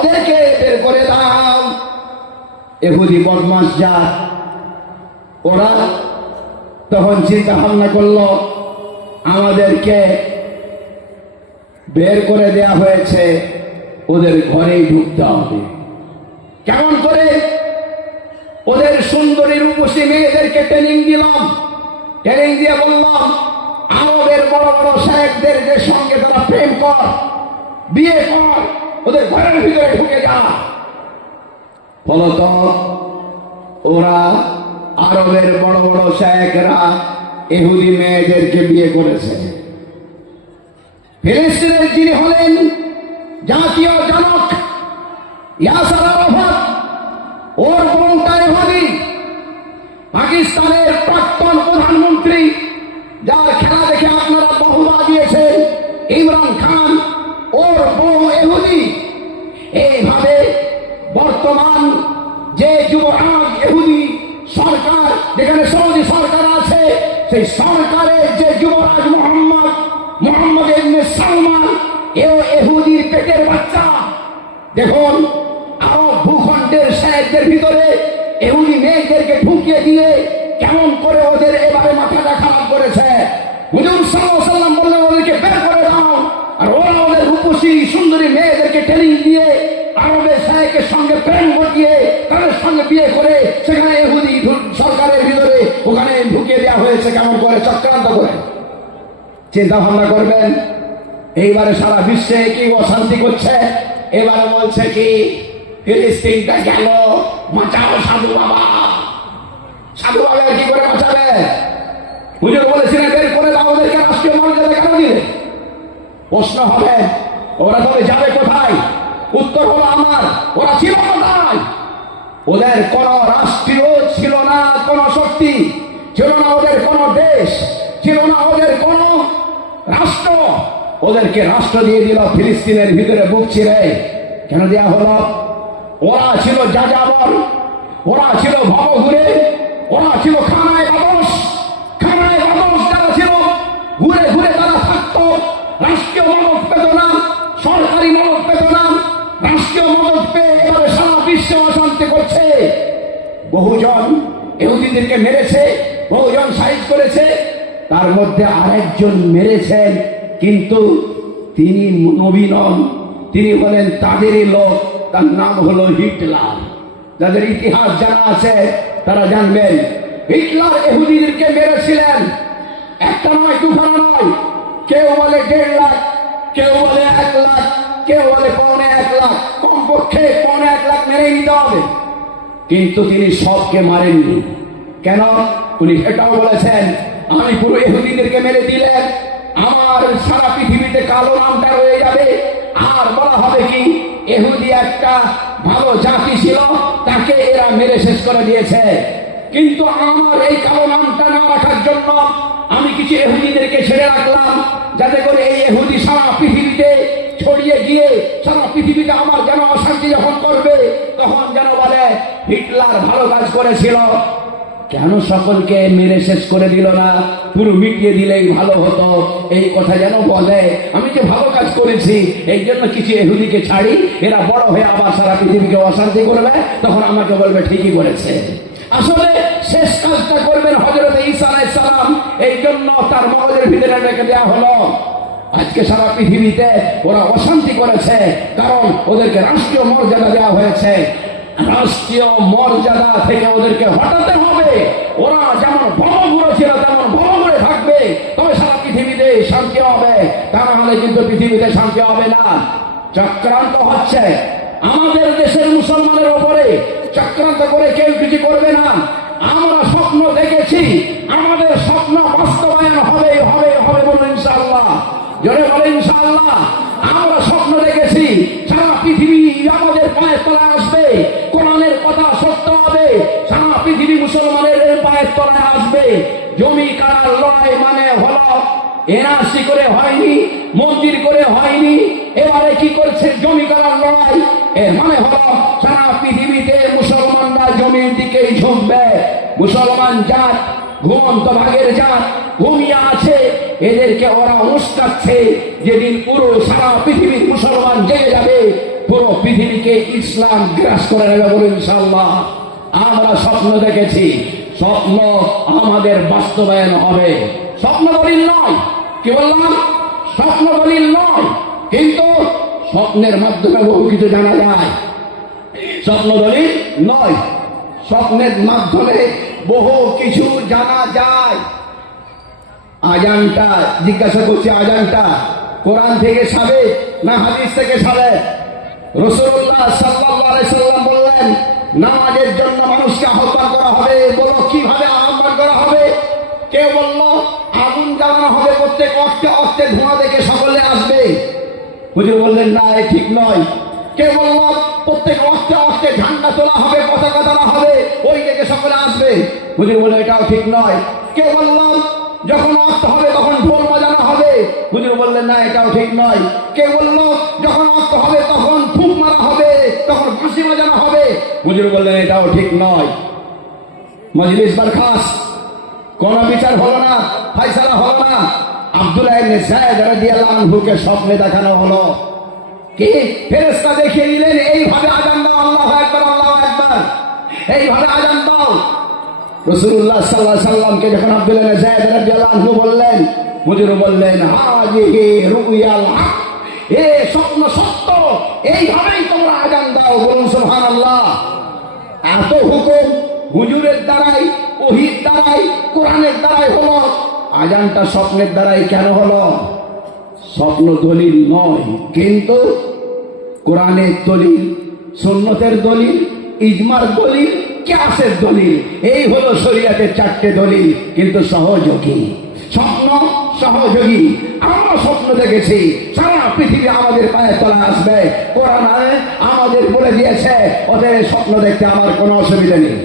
ওদেরকে বের করে দাও। ইহুদি বদমাশ জাত, ওরা তখন চিন্তা ভাবনা করলো আমাদেরকে বের করে দেয়া হয়েছে, ওদের ঘরেই ঢুকতে হবে। কেমন করে? ওদের সুন্দরী রূপসী মেয়েদেরকে ট্রেনিং দিলাম, ট্রেনিং দিয়ে বললাম আমাদের বড় বড় শায়েখদের যে সঙ্গে তারা প্রেম কর, বিয়ে কর, ওদের ঘরের ভিতরে ঢুকে যা। ফলত ওরা আরবের বড় বড় শায়েখরা ইহুদি মেয়েদেরকে বিয়ে করেছে। ফিলিস্তিনের যিনি হলেন জাতীয় জনক ইয়াসার আরাফাত, ওর বোনটা ইহুদি। পাকিস্তানের প্রাক্তন প্রধানমন্ত্রী, যার খেলা দেখে আপনারা বহুবা দিয়েছেন, ইমরান খান, ওর বউ ইহুদি। এইভাবে বর্তমান যে যুবরাজ ইহুদি সরকার, যেখানে সৌদি সরকার আছে, সেই সরকারের যে যুবরাজ মোহাম্মদ ইবনে সালমান, এও ইহুদির পেটের বাচ্চা। দেখুন আরব ভূখণ্ডের শায়েখদের ভিতরে ইহুদি মেয়েদেরকে ঢুকিয়ে দিয়ে কেমন করে ওদের এবারে মাথাটা খারাপ করেছে। হুজুর সাল্লাল্লাহু আলাইহি ওয়াসাল্লাম বললেন ওদেরকে বের করে দাও, আর ওরা ওদের রূপসী সুন্দরী মেয়েদেরকে ট্রেনিং দিয়ে আরবের শায়েখের সঙ্গে প্রেম ঘটিয়ে তাদের সঙ্গে বিয়ে করে সেখানে ইহুদি সরকারের ভিতরে ওখানে ঢুকিয়ে দেওয়া হয়েছে। কেমন করে? চক্রান্ত করে। চিন্তা ভাবনা করবেন। এইবারে সারা বিশ্বে কি অশান্তি করছে। এবারে বলছে কি ফিলিস্তিনটা গেল, বাঁচাও সাধু বাবা। সাধু বাবা কি করে বাঁচাবে? হুজুর বলেছিলেন বের করে দাও ওদেরকে, রাষ্ট্রীয় মর্যাদা কেন দিলে? প্রশ্ন হবে ওরা তবে যাবে কোথায়? উত্তর হলো আমার, ওরা ছিল কোথায়? ওদের কোন রাষ্ট্রীয় ছিল না, কোন শক্তি ছিল না, ওদের কোন দেশ ছিল না, ওদের কোন রাষ্ট্র। ওদেরকে রাষ্ট্র দিয়ে দিল ফিলিস্তিনের ভিতরে বুক চিরে। কেন দেয়া হলো? ওরা ছিল যাযাবর, ওরা ছিল ভবঘুরে, ওরা ছিল খানায় বাদশ। খানায় বাদশ যারা ছিল, ঘুরে ঘুরে তারা থাকতো। রাষ্ট্রীয় মদত পেত না, সরকারি মদত পেত না। রাষ্ট্রীয় মদত পেয়ে এবারে সারা বিশ্বে অশান্তি করছে। বহুজন ইহুদিদেরকে মেরেছে, বহুজন শহীদ করেছে। তার মধ্যে আরেকজন মেরেছেন, কিন্তু তিনি নবী নন, তিনি হলেন তাদেরই লোক। তার নাম হলো হিটলার। যাদের ইতিহাস জানা আছে তারা জানবেন হিটলার ইহুদিদেরকে মেরেছিলেন। একটা নয়, দুখানা নয়। কেউ বলে 1.5 লাখ, কেউ বলে 1 লাখ, কেউ বলে 1.25 লাখ। কমপক্ষে 1.25 লাখ মেরে নিতে হবে। কিন্তু তিনি সবকে মারেননি। কেন? উনি এটাও বলেছেন আমি পুরো ইহুদিদেরকে মেরে দিলে আমার সারা পৃথিবীতে কালো নামটা রয়ে যাবে। আর বলা হবে কি ইহুদি একটা ভালো জাতি ছিল, তাকে এরা মেরে শেষ করে দিয়েছে। কিন্তু আমার এই কালো নামটা না রাখার জন্য আমি কিছু ইহুদিদেরকে ছেড়ে রাখলাম, যাতে করে এই ইহুদি সারা পৃথিবীতে ছড়িয়ে গিয়ে সারা পৃথিবীতে আমার যেন অশান্তি যখন করবে তখন যেন বলে হিটলার ভালো কাজ করেছিল। কেন সকলকে মেরে শেষ করে দিল না? পুরো মিটিয়ে দিলেই ভালো হতো, এই কথা যেন বলে। আমি যে ভালো কাজ করেছি এই জন্য কিছু ইহুদিকে ছাড়ি, এরা বড় হয়ে আবার সারা পৃথিবীকে অশান্তি করবে, তখন আমাকে বলবে ঠিকই করেছে। আসলে শেষ কাজটা করবেন হযরত ঈসা আলাইহিস সালাম, এই জন্য তার মগজের ভিতরে রেখে দেওয়া হলো। আজকে সারা পৃথিবীতে ওরা অশান্তি করেছে, কারণ ওদেরকে রাষ্ট্রীয় মর্যাদা দেওয়া হয়েছে। রাষ্ট্রীয় মর্যাদা থেকে ওদেরকে হটাতে হবে। ওরা যেমন ভবঘুরে ছিল তেমন ভবঘুরে থাকবে, তবে সারা পৃথিবীতে শান্তি হবে। তা নাহলে কিন্তু পৃথিবীতে শান্তি হবে না। চক্রান্ত হচ্ছে আমাদের দেশের মুসলমানের উপরে। চক্রান্ত করে কেউ কিছু করবে না। আমরা স্বপ্ন দেখেছি, আমাদের স্বপ্ন বাস্তবায়ন হবে হবে হবে বলুন ইনশাআল্লাহ। জোরে বলে ইনশাআল্লাহ। আমরা স্বপ্ন দেখেছি সারা পৃথিবী আমাদের পায়ের তলায় আসবে, কোরআনের কথা সত্য হবে, সারা পৃথিবী মুসলমানের পায়ের তলায় আসবে। জমি কারার লড়াই মানে হলো এনআরসি করে হয়নি, মন্দির করে হয়নি, এবারে কি করছে জমি কারার লড়াই। এর মানে হলো সারা পৃথিবীতে মুসলমানরা জমির দিকেই ঝুঁকবে। মুসলমান জাত ঘুমন্ত ভাগের জাত ঘুমিয়ে আছে, এদেরকে ওরা উস্কাচ্ছে। যেদিন পুরো সারা পৃথিবীর মুসলমান জেগে যাবে পুরো পৃথিবীকে ইসলাম গ্রাস করে নেবে বলে ইনশাআল্লাহ। আমরা স্বপ্ন দেখেছি, স্বপ্ন আমাদের বাস্তবায়ন হবে। স্বপ্ন দলিল নয়, কি বললাম? স্বপ্ন দলিল নয়, কিন্তু স্বপ্নের মাধ্যমে বহু কিছু জানা যায়। স্বপ্ন দলিল নয়, স্বপ্নের মাধ্যমে বহু কিছু জানা যায়। আজানটা জিজ্ঞাসা করছি, আজানটা কোরআন থেকে সাবেক না হাদিস থেকে সাবেক? রাসূলুল্লাহ সাল্লাল্লাহু আলাইহি সাল্লাম বললেন, নামাজের জন্য মানুষকে আহ্বান করা হবে। বলো কিভাবে আহ্বান করা হবে? কেউ বলল আগুন জ্বালানো হবে, প্রত্যেক অর্থে অর্থে ধোঁয়া দেখে সকলে আসবে। হুজুর বললেন না, এ ঠিক নয়। কেউ বলল প্রত্যেক অর্থে অর্থে ঝান্ডা তোলা হবে, পতাকা তোলা হবে, ওই দেখে সকলে আসবে। হুজুর বললেন এটাও ঠিক নয়। কেউ বলল যখন অর্থ হবে তখন ঢোল বাজানো হবে। হুজুর বললেন না, এটাও ঠিক নয়। কে বলল যখন অর্থ হবে তখন ফুঁক মারা হবে, তখন বাঁশি বাজানো হবে। হুজুর বললেন এটাও ঠিক নয়। মজলিস বরখাস্ত, কোন বিচার হলো না, ফয়সালা হলো না। আব্দুল্লাহ ইবনে যায়েদ রাদিয়াল্লাহু আনহুকে স্বপ্নে দেখানো হলো, কি ফেরেশতা দেখিয়ে দিলেন এইভাবে আযান দাও, আল্লাহু আকবার, আল্লাহু আকবার, এইভাবে আযান দাও। রাসূলুল্লাহ সাল্লাল্লাহু আলাইহি সাল্লামকে যখন আব্দুল্লাহ ইবনে যায়েদ রাদিয়াল্লাহু আনহু বললেন, হুজুর বললেন হাযিহি রুয়াল হক, এ স্বপ্ন সত্য, এইভাবেই তোমরা আযান দাও। বলুন সুবহানাল্লাহ। এত হুকুম হুজুরের দ্বারাই, ওহীর দ্বারাই, কোরআনের দ্বারাই হলো, আযানটা স্বপ্নের দ্বারাই কেন হলো? স্বপ্ন দলিল নয়, কিন্তু কোরআনের দলিল, সুন্নতের দলিল, ইজমার দলিল, কিয়াসের দলিল, এই হলো শরীয়তের চারটে দলিল, কিন্তু সহযোগী। স্বপ্ন সহযোগী। আমরা স্বপ্ন দেখেছি, সারা পৃথিবী আমাদের পায়ে তলা আসবে। কোরআন আমাদের বলে দিয়েছে, ওদের স্বপ্ন দেখতে আমার কোনো অসুবিধা নেই।